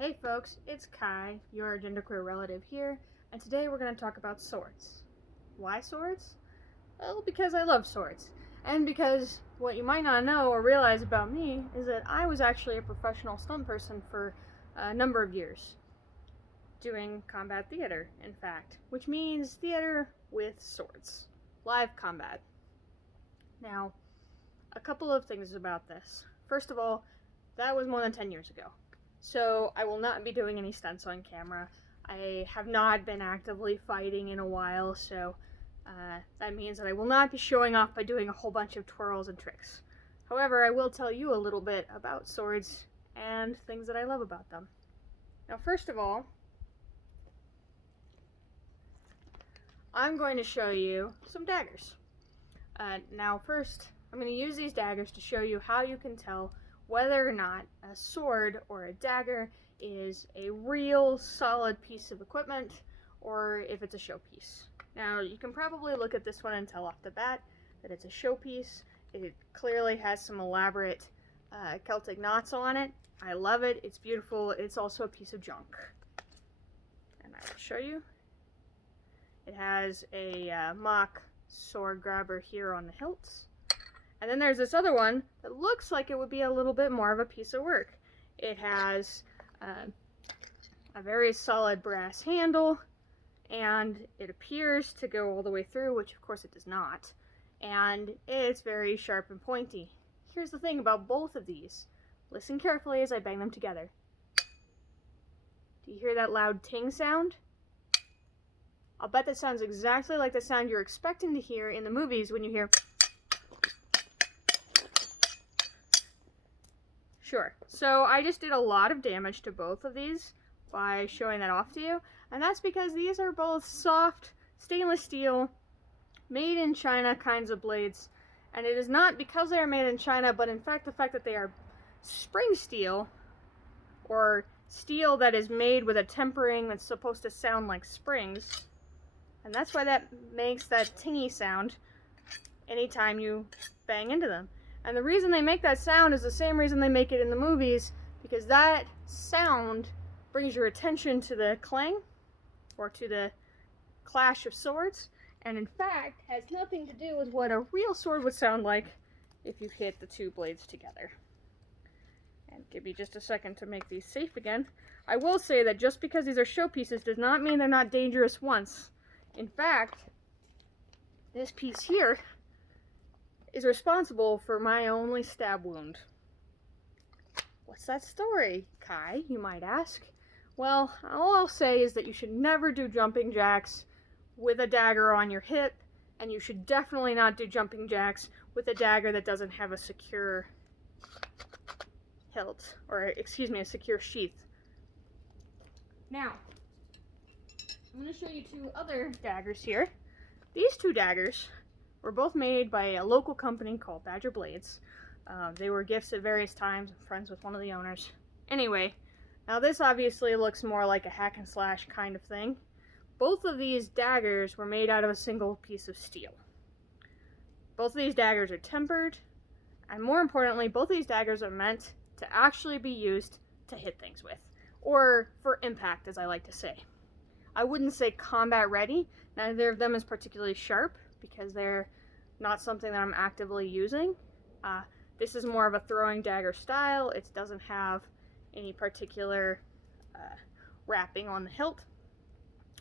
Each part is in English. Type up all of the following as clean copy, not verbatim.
Hey folks, it's Kai, your genderqueer relative here, and today we're going to talk about swords. Why swords? Well, because I love swords, and because what you might not know or realize about me is that I was actually a professional stunt person for a number of years, doing combat theater, in fact, which means theater with swords. Live combat. Now, a couple of things about this. First of all, that was more than 10 years ago. So I will not be doing any stunts on camera. I have not been actively fighting in a while, so that means that I will not be showing off by doing a whole bunch of twirls and tricks. However, I will tell you a little bit about swords and things that I love about them. Now, first of all, I'm going to show you some daggers. Now, first, I'm going to use these daggers to show you how you can tell whether or not a sword or a dagger is a real solid piece of equipment or if it's a showpiece. Now, you can probably look at this one and tell off the bat that it's a showpiece. It clearly has some elaborate Celtic knots on it. I love it. It's beautiful. It's also a piece of junk. And I will show you. It has a mock sword grabber here on the hilts. And then there's this other one that looks like it would be a little bit more of a piece of work. It has a very solid brass handle, and it appears to go all the way through, which of course it does not. And it's very sharp and pointy. Here's the thing about both of these. Listen carefully as I bang them together. Do you hear that loud ting sound? I'll bet that sounds exactly like the sound you're expecting to hear in the movies when you hear... Sure. So I just did a lot of damage to both of these by showing that off to you, and that's because these are both soft stainless steel, made in China kinds of blades, and it is not because they are made in China, but in fact the fact that they are spring steel, or steel that is made with a tempering that's supposed to sound like springs, and that's why that makes that tingy sound anytime you bang into them. And the reason they make that sound is the same reason they make it in the movies, because that sound brings your attention to the clang, or to the clash of swords, and in fact has nothing to do with what a real sword would sound like if you hit the two blades together. And give me just a second to make these safe again. I will say that just because these are showpieces does not mean they're not dangerous once. In fact, this piece here is responsible for my only stab wound. What's that story, Kai, you might ask? Well, all I'll say is that you should never do jumping jacks with a dagger on your hip, and you should definitely not do jumping jacks with a dagger that doesn't have a secure hilt, or excuse me, a secure sheath. Now, I'm going to show you two other daggers here. These two daggers were both made by a local company called Badger Blades. They were gifts at various times. I'm friends with one of the owners. Anyway, now this obviously looks more like a hack and slash kind of thing. Both of these daggers were made out of a single piece of steel. Both of these daggers are tempered, and more importantly, both of these daggers are meant to actually be used to hit things with, or for impact, as I like to say. I wouldn't say combat ready. Neither of them is particularly sharp, because they're not something that I'm actively using. This is more of a throwing dagger style. It doesn't have any particular wrapping on the hilt.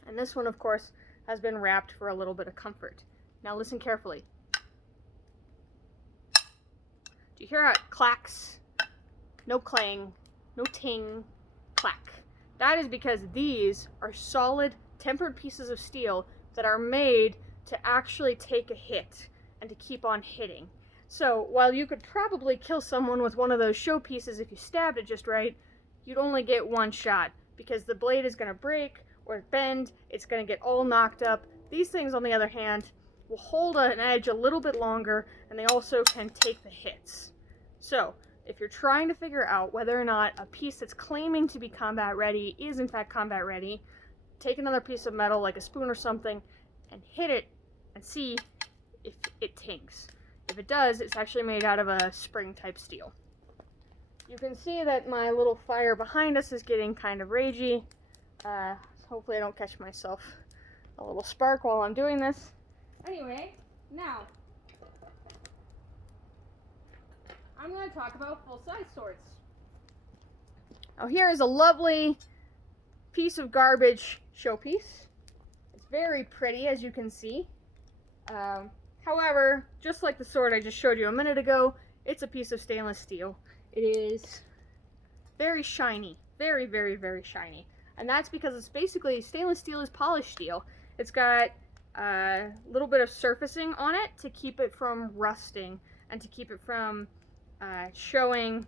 And this one, of course, has been wrapped for a little bit of comfort. Now listen carefully. Do you hear how it clacks? No clang, no ting, clack. That is because these are solid, tempered pieces of steel that are made to actually take a hit and to keep on hitting. So while you could probably kill someone with one of those showpieces if you stabbed it just right, you'd only get one shot, because the blade is going to break or bend, it's going to get all knocked up. These things, on the other hand, will hold an edge a little bit longer, and they also can take the hits. So if you're trying to figure out whether or not a piece that's claiming to be combat ready is in fact combat ready, take another piece of metal like a spoon or something and hit it and see if it tings. If it does, it's actually made out of a spring type steel. You can see that my little fire behind us is getting kind of ragey. Hopefully I don't catch myself a little spark while I'm doing this. Anyway, now I'm going to talk about full-size swords. Now here is a lovely piece of garbage showpiece. It's very pretty, as you can see. However, just like the sword I just showed you a minute ago, it's a piece of stainless steel. It is very shiny. Very, very, very shiny. And that's because it's basically, stainless steel is polished steel. It's got a little bit of surfacing on it to keep it from rusting and to keep it from showing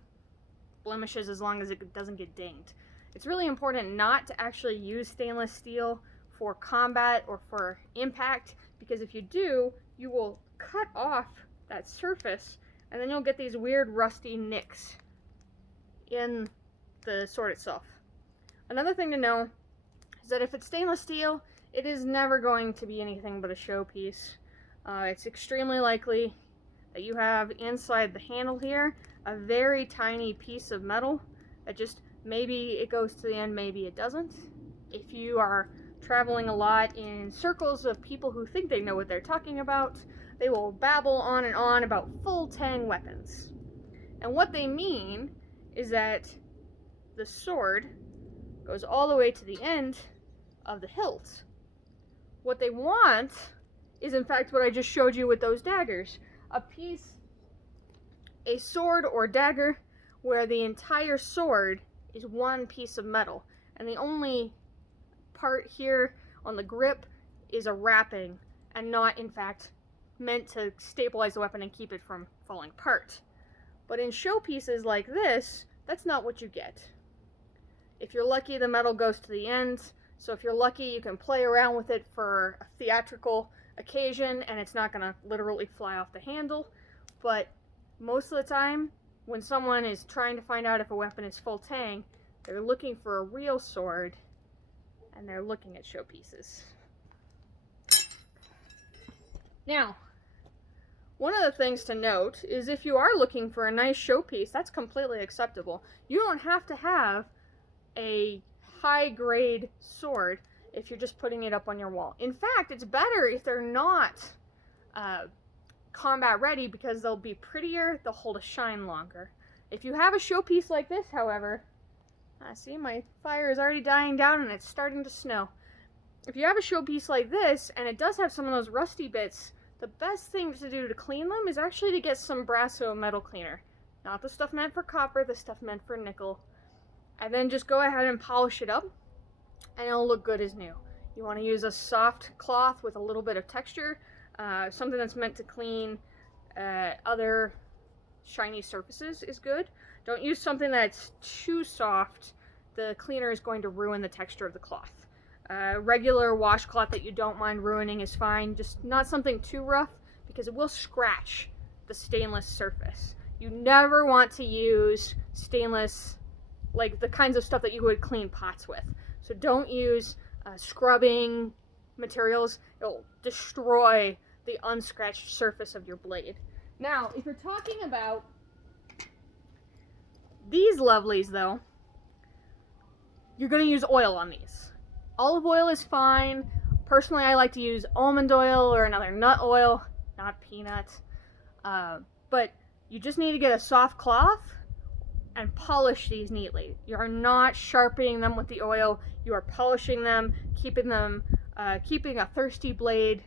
blemishes as long as it doesn't get dinged. It's really important not to actually use stainless steel for combat or for impact, because if you do, you will cut off that surface and then you'll get these weird rusty nicks in the sword itself. Another thing to know is that if it's stainless steel, it is never going to be anything but a showpiece. It's extremely likely that you have inside the handle here a very tiny piece of metal that just, maybe it goes to the end, maybe it doesn't. If you are traveling a lot in circles of people who think they know what they're talking about, they will babble on and on about full tang weapons. And what they mean is that the sword goes all the way to the end of the hilt. What they want is, in fact, what I just showed you with those daggers. A sword or dagger where the entire sword is one piece of metal, and the only part here on the grip is a wrapping, and not, in fact, meant to stabilize the weapon and keep it from falling apart. But in showpieces like this, that's not what you get. If you're lucky, the metal goes to the end, so if you're lucky, you can play around with it for a theatrical occasion, and it's not going to literally fly off the handle. But most of the time, when someone is trying to find out if a weapon is full tang, they're looking for a real sword, and they're looking at showpieces. Now, one of the things to note is if you are looking for a nice showpiece, that's completely acceptable. You don't have to have a high-grade sword if you're just putting it up on your wall. In fact, it's better if they're not combat ready, because they'll be prettier, they'll hold a shine longer. If you have a showpiece like this, however, see, my fire is already dying down and it's starting to snow. If you have a showpiece like this, and it does have some of those rusty bits, the best thing to do to clean them is actually to get some Brasso metal cleaner. Not the stuff meant for copper, the stuff meant for nickel. And then just go ahead and polish it up, and it'll look good as new. You want to use a soft cloth with a little bit of texture, something that's meant to clean other shiny surfaces is good. Don't use something that's too soft. The cleaner is going to ruin the texture of the cloth. Regular washcloth that you don't mind ruining is fine, just not something too rough, because it will scratch the stainless surface. You never want to use stainless, like the kinds of stuff that you would clean pots with. So don't use scrubbing materials. It'll destroy the unscratched surface of your blade. Now, if you're talking about these lovelies, though, you're going to use oil on these. Olive oil is fine. Personally, I like to use almond oil or another nut oil, not peanut. But you just need to get a soft cloth and polish these neatly. You are not sharpening them with the oil. You are polishing them, keeping a thirsty blade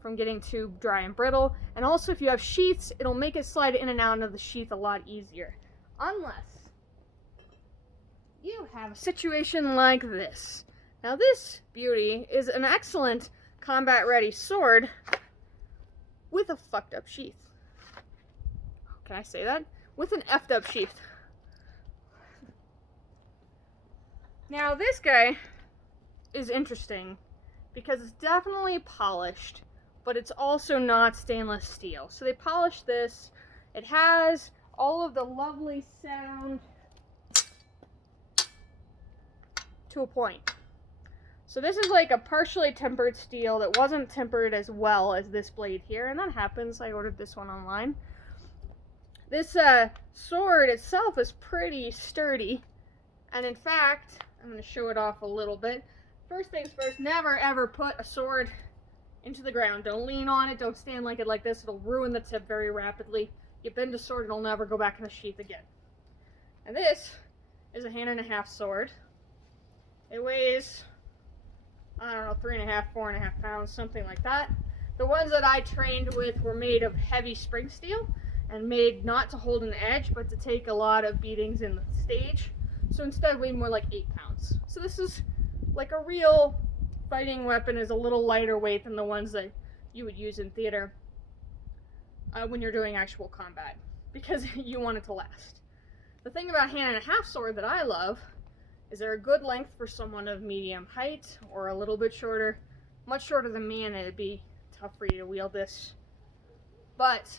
from getting too dry and brittle. And also, if you have sheaths, it'll make it slide in and out of the sheath a lot easier. Unless you have a situation like this. Now, this beauty is an excellent combat-ready sword with a fucked up sheath. Can I say that? With an effed up sheath. Now, this guy is interesting because it's definitely polished, but it's also not stainless steel. So they polished this. It has all of the lovely sound to a point. So this is like a partially tempered steel that wasn't tempered as well as this blade here, and that happens. I ordered this one online. This sword itself is pretty sturdy, and in fact, I'm going to show it off a little bit. First things first, never ever put a sword into the ground. Don't lean on it, don't stand like it like this, it'll ruin the tip very rapidly. You bend a sword, it'll never go back in the sheath again. And this is a 1.5-hand sword. It weighs, I don't know, 3.5, 4.5 pounds, something like that. The ones that I trained with were made of heavy spring steel and made not to hold an edge, but to take a lot of beatings in the stage. So instead weighed more like 8 pounds. So this is like a real fighting weapon, is a little lighter weight than the ones that you would use in theater when you're doing actual combat, because you want it to last. The thing about 1.5-hand sword that I love is they're a good length for someone of medium height or a little bit shorter. Much shorter than me, and it'd be tough for you to wield this. But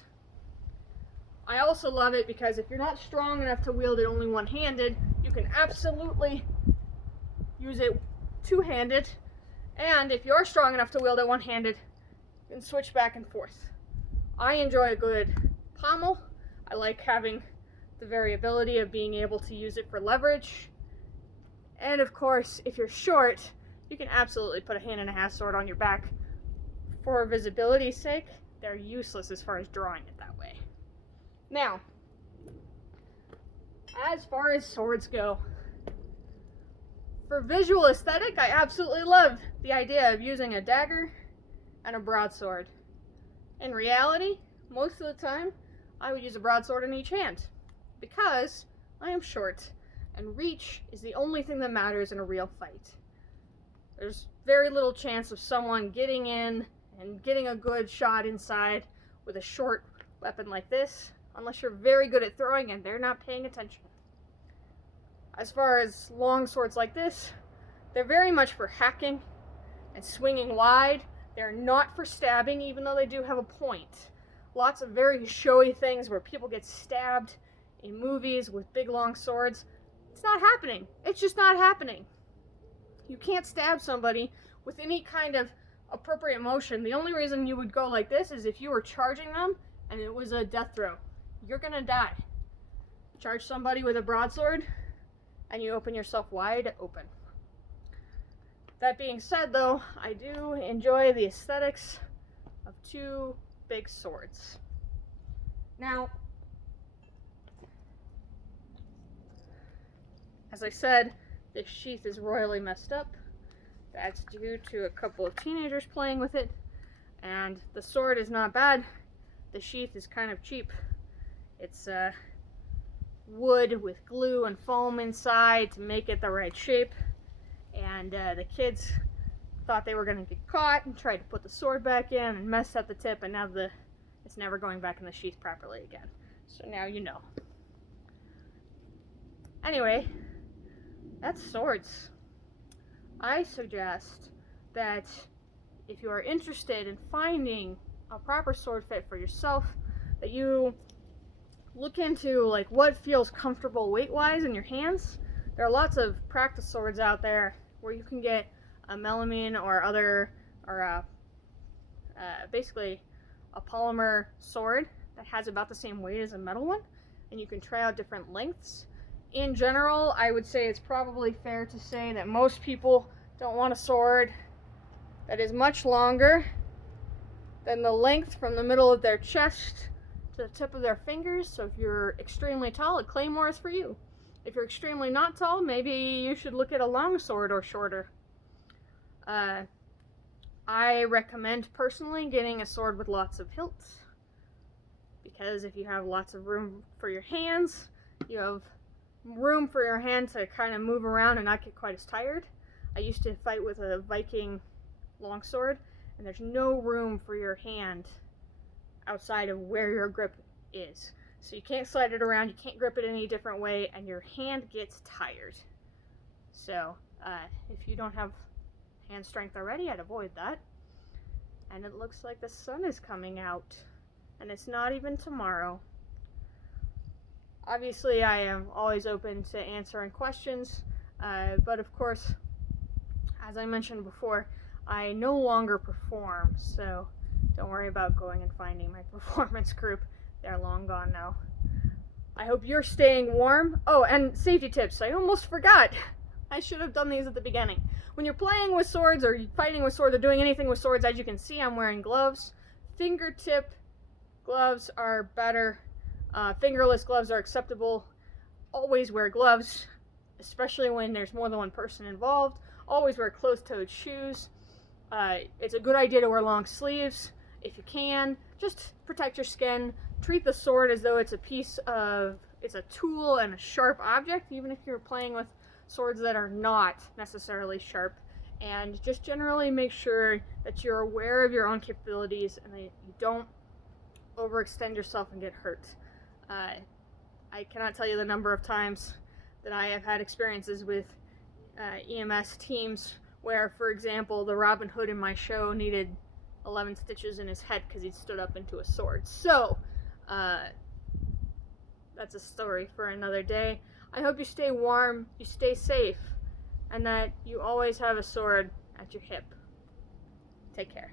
I also love it because if you're not strong enough to wield it only one-handed, you can absolutely use it two-handed. And if you're strong enough to wield it one-handed, you can switch back and forth. I enjoy a good pommel. I like having the variability of being able to use it for leverage. And of course, if you're short, you can absolutely put a 1.5-hand sword on your back. For visibility's sake, they're useless as far as drawing it that way. Now, as far as swords go, for visual aesthetic, I absolutely love the idea of using a dagger and a broadsword. In reality, most of the time, I would use a broadsword in each hand, because I am short, and reach is the only thing that matters in a real fight. There's very little chance of someone getting in and getting a good shot inside with a short weapon like this, unless you're very good at throwing and they're not paying attention. As far as long swords like this, they're very much for hacking and swinging wide. They're not for stabbing, even though they do have a point. Lots of very showy things where people get stabbed in movies with big long swords. It's not happening. It's just not happening. You can't stab somebody with any kind of appropriate motion. The only reason you would go like this is if you were charging them and it was a death throw. You're gonna die. Charge somebody with a broadsword and you open yourself wide open. That being said, though, I do enjoy the aesthetics of two big swords. Now, as I said, this sheath is royally messed up. That's due to a couple of teenagers playing with it, and the sword is not bad. The sheath is kind of cheap. It's wood with glue and foam inside to make it the right shape. And the kids thought they were going to get caught and tried to put the sword back in and messed up the tip, and now it's never going back in the sheath properly again. So now you know. Anyway, that's swords. I suggest that if you are interested in finding a proper sword fit for yourself, that you look into like what feels comfortable weight-wise in your hands. There are lots of practice swords out there where you can get a melamine or basically a polymer sword that has about the same weight as a metal one, and you can try out different lengths. In general, I would say it's probably fair to say that most people don't want a sword that is much longer than the length from the middle of their chest to the tip of their fingers. So if you're extremely tall, a claymore is for you. If you're extremely not tall, maybe you should look at a long sword or shorter. I recommend personally getting a sword with lots of hilts, because if you have lots of room for your hands, you have room for your hand to kind of move around and not get quite as tired. I used to fight with a Viking longsword, and there's no room for your hand outside of where your grip is. So you can't slide it around, you can't grip it any different way, and your hand gets tired. So if you don't have hand strength already, I'd avoid that. And it looks like the sun is coming out, and it's not even tomorrow. Obviously, I am always open to answering questions, but of course, as I mentioned before, I no longer perform, so don't worry about going and finding my performance group. They're long gone now. I hope you're staying warm. Oh, and safety tips. I almost forgot. I should have done these at the beginning. When you're playing with swords or fighting with swords or doing anything with swords, as you can see, I'm wearing gloves. Fingertip gloves are better. Fingerless gloves are acceptable. Always wear gloves, especially when there's more than one person involved. Always wear closed-toed shoes. It's a good idea to wear long sleeves if you can. Just protect your skin. Treat the sword as though it's a tool and a sharp object, even if you're playing with swords that are not necessarily sharp. And just generally make sure that you're aware of your own capabilities and that you don't overextend yourself and get hurt. I cannot tell you the number of times that I have had experiences with EMS teams where, for example, the Robin Hood in my show needed 11 stitches in his head because he stood up into a sword. So, that's a story for another day. I hope you stay warm, you stay safe, and that you always have a sword at your hip. Take care.